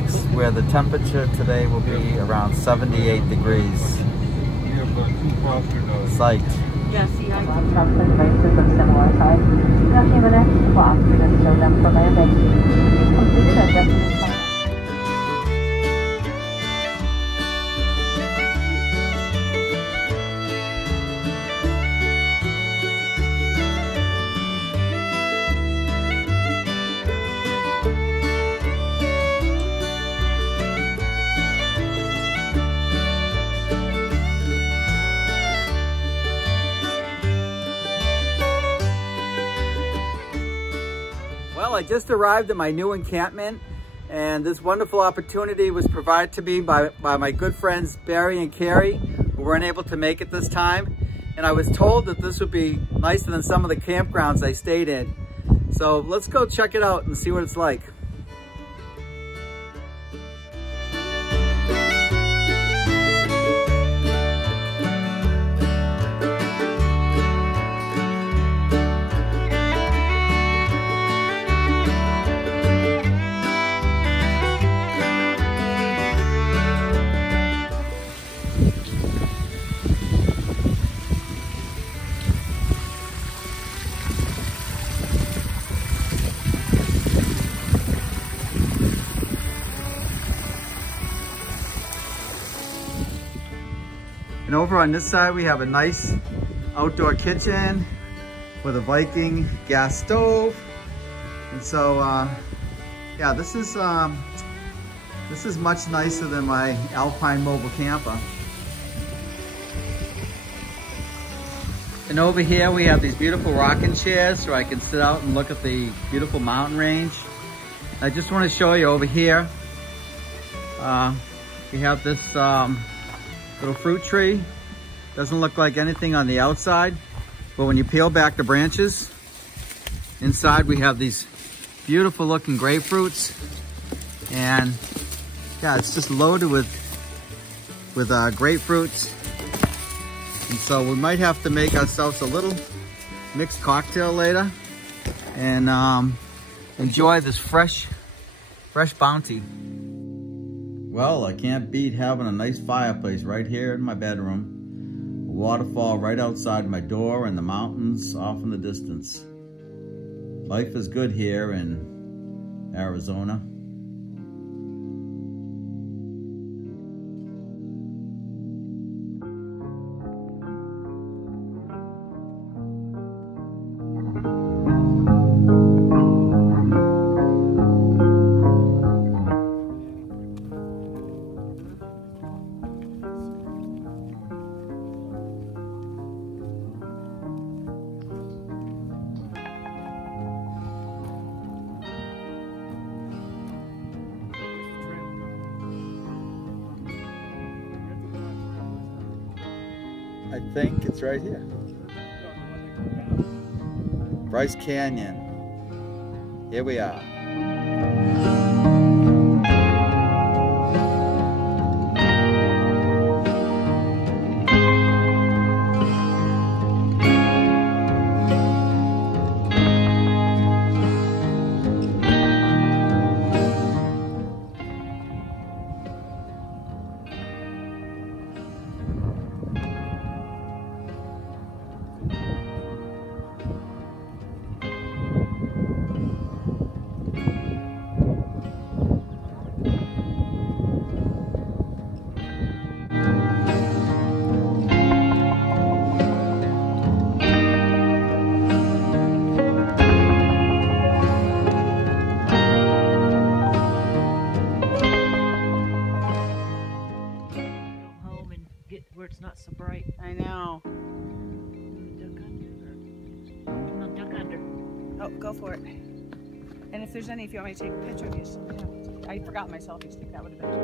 Phoenix, where the temperature today will be around 78 degrees. Psyched. Yeah, see, I trucks and races of similar type. In a few minutes, we'll ask you to stow them for landing. Please complete the destination. Well, I just arrived at my new encampment, and this wonderful opportunity was provided to me by my good friends Barry and Carrie, who weren't able to make it this time. And I was told that this would be nicer than some of the campgrounds I stayed in. So let's go check it out and see what it's like. And over on this side, we have a nice outdoor kitchen with a Viking gas stove. And so, yeah, this is much nicer than my Alpine mobile camper. And over here, we have these beautiful rocking chairs so I can sit out and look at the beautiful mountain range. I just want to show you over here. We have this little fruit tree. Doesn't look like anything on the outside, but when you peel back the branches, inside we have these beautiful looking grapefruits. And yeah, it's just loaded with grapefruits. And so we might have to make ourselves a little mixed cocktail later and enjoy this fresh bounty. Well, I can't beat having a nice fireplace right here in my bedroom. A waterfall right outside my door and the mountains off in the distance. Life is good here in Arizona. I think it's right here. Bryce Canyon. Here we are. where it's not so bright. I know. Duck under. No, duck under. Oh, go for it. And if there's any, if you want me to take a picture of you, so, yeah. I forgot my selfie stick. That would have been.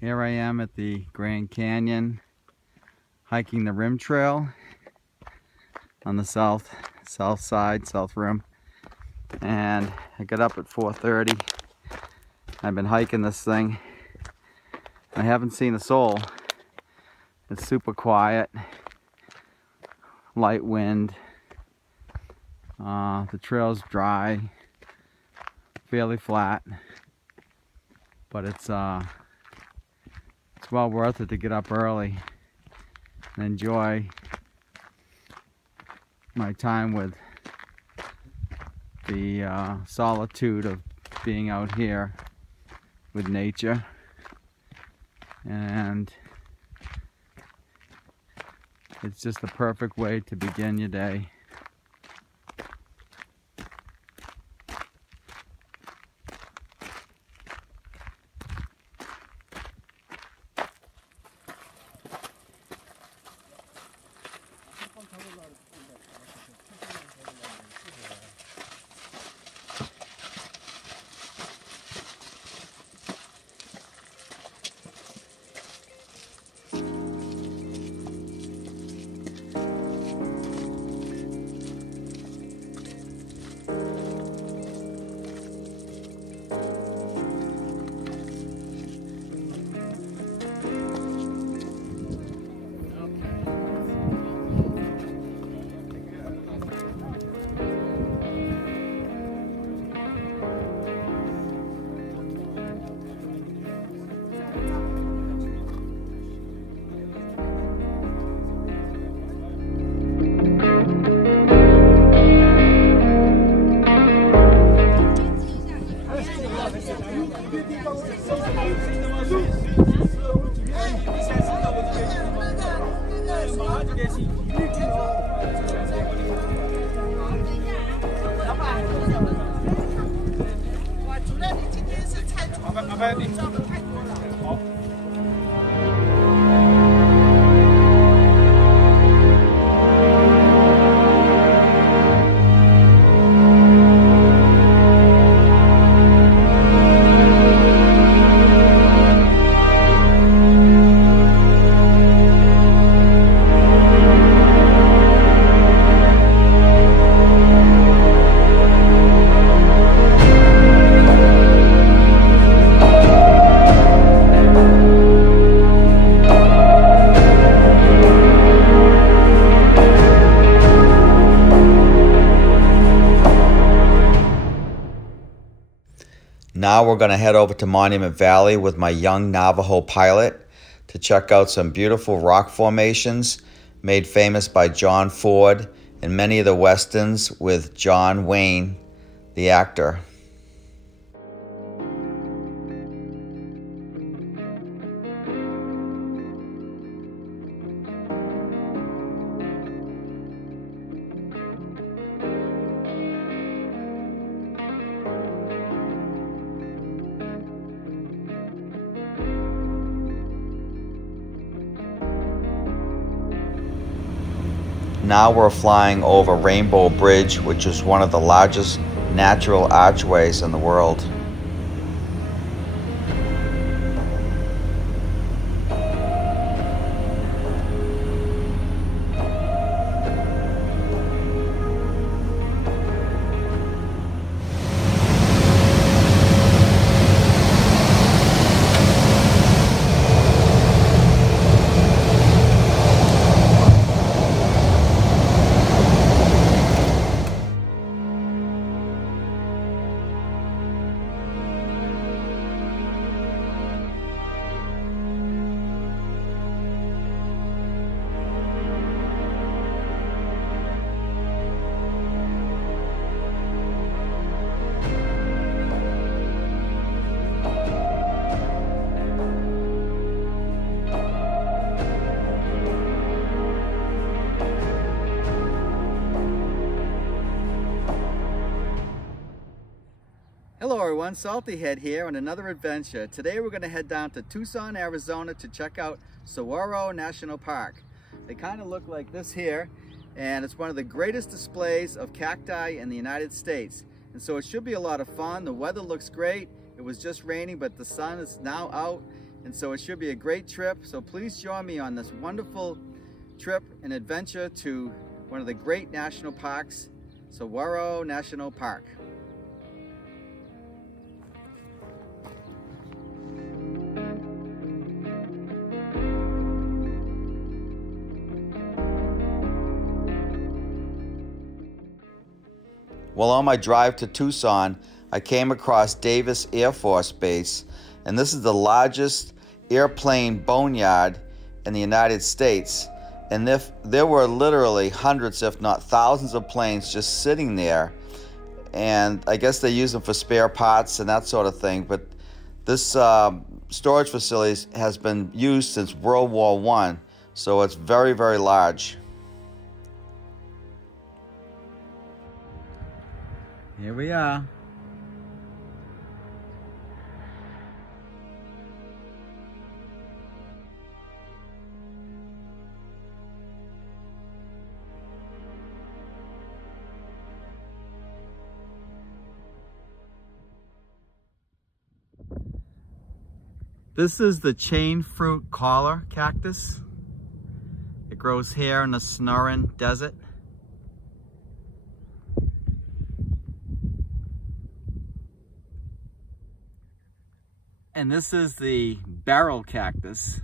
Here I am at the Grand Canyon, hiking the rim trail on the south side, south rim. And I got up at 4:30. I've been hiking this thing. I haven't seen a soul. It's super quiet, light wind. The trail's dry, fairly flat, but it's well worth it to get up early and enjoy my time with the solitude of being out here with nature. And it's just the perfect way to begin your day. Now we're going to head over to Monument Valley with my young Navajo pilot to check out some beautiful rock formations made famous by John Ford and many of the westerns with John Wayne, the actor. Now we're flying over Rainbow Bridge, which is one of the largest natural archways in the world. Hello everyone, Saltyhead here on another adventure. Today we're going to head down to Tucson, Arizona to check out Saguaro National Park. They kind of look like this here, and it's one of the greatest displays of cacti in the United States. And so it should be a lot of fun. The weather looks great. It was just raining, but the sun is now out, And so it should be a great trip. So please join me on this wonderful trip and adventure to one of the great national parks, Saguaro National Park. Well, on my drive to Tucson, I came across Davis Air Force Base, and this is the largest airplane boneyard in the United States. And there were literally hundreds, if not thousands, of planes just sitting there. And I guess they use them for spare parts and that sort of thing. But this storage facility has been used since World War I, so it's very, very large. Here we are. This is the chain fruit collar cactus. It grows here in the Sonoran Desert. And this is the barrel cactus,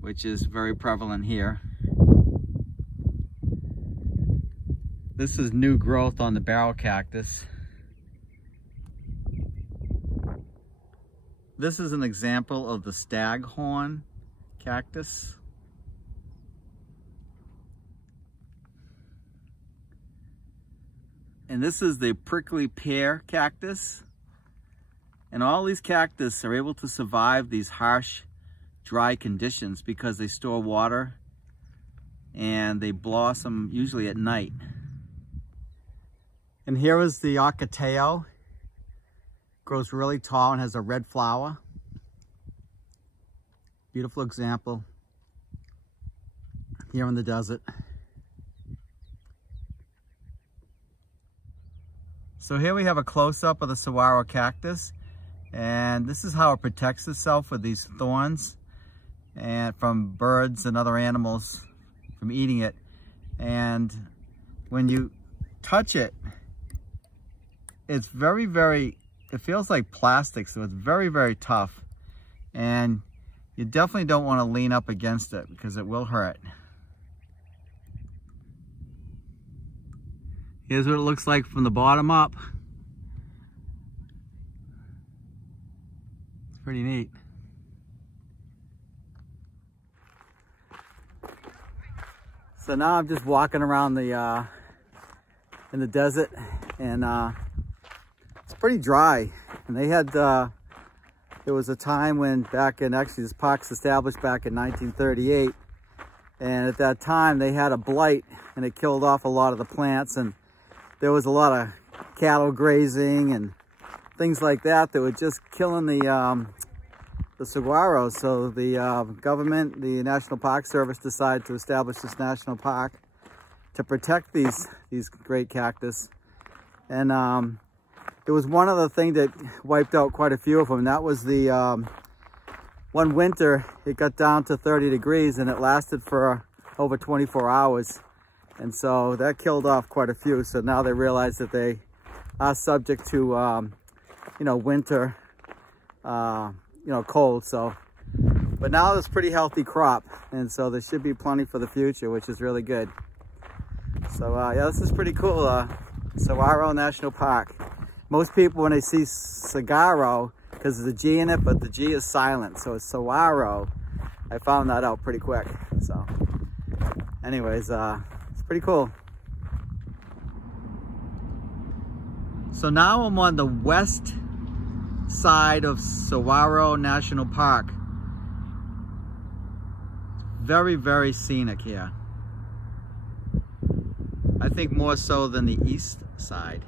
which is very prevalent here. This is new growth on the barrel cactus. This is an example of the staghorn cactus. And this is the prickly pear cactus. And all these cactus are able to survive these harsh, dry conditions because they store water and they blossom usually at night. And here is the Ocateo. Grows really tall and has a red flower. Beautiful example here in the desert. So here we have a close-up of the saguaro cactus. And this is how it protects itself with these thorns and from birds and other animals from eating it. And when you touch it, it's very, very, it feels like plastic, so it's very, very tough. And you definitely don't want to lean up against it because it will hurt. Here's what it looks like from the bottom up. Pretty neat. So now I'm just walking around the in the desert, and it's pretty dry. And they had there was a time when actually this park's established back in 1938, and at that time they had a blight and it killed off a lot of the plants, and there was a lot of cattle grazing and things like that that were just killing the saguaros. So the government, the National Park Service, decided to establish this national park to protect these great cactus. And it was one other thing that wiped out quite a few of them. That was the one winter it got down to 30 degrees and it lasted for over 24 hours. And so that killed off quite a few. So now they realize that they are subject to you know, winter, you know, cold. So, but now there's a pretty healthy crop, and so there should be plenty for the future, which is really good. So yeah, this is pretty cool. Saguaro National Park. Most people, when they see saguaro, because there's a G in it, but the G is silent, so it's saguaro. I found that out pretty quick. So anyways, it's pretty cool. So now I'm on the west side of Saguaro National Park. Very, very scenic here. I think more so than the east side.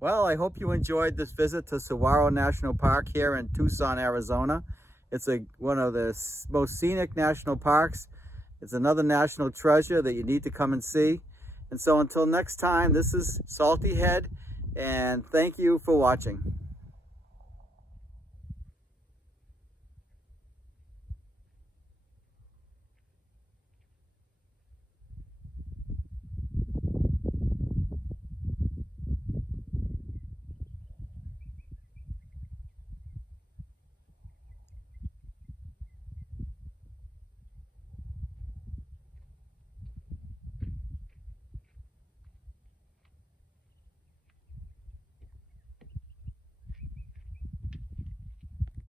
Well, I hope you enjoyed this visit to Saguaro National Park here in Tucson, Arizona. It's one of the most scenic national parks. It's another national treasure that you need to come and see. And so until next time, this is Saltyhead, and thank you for watching.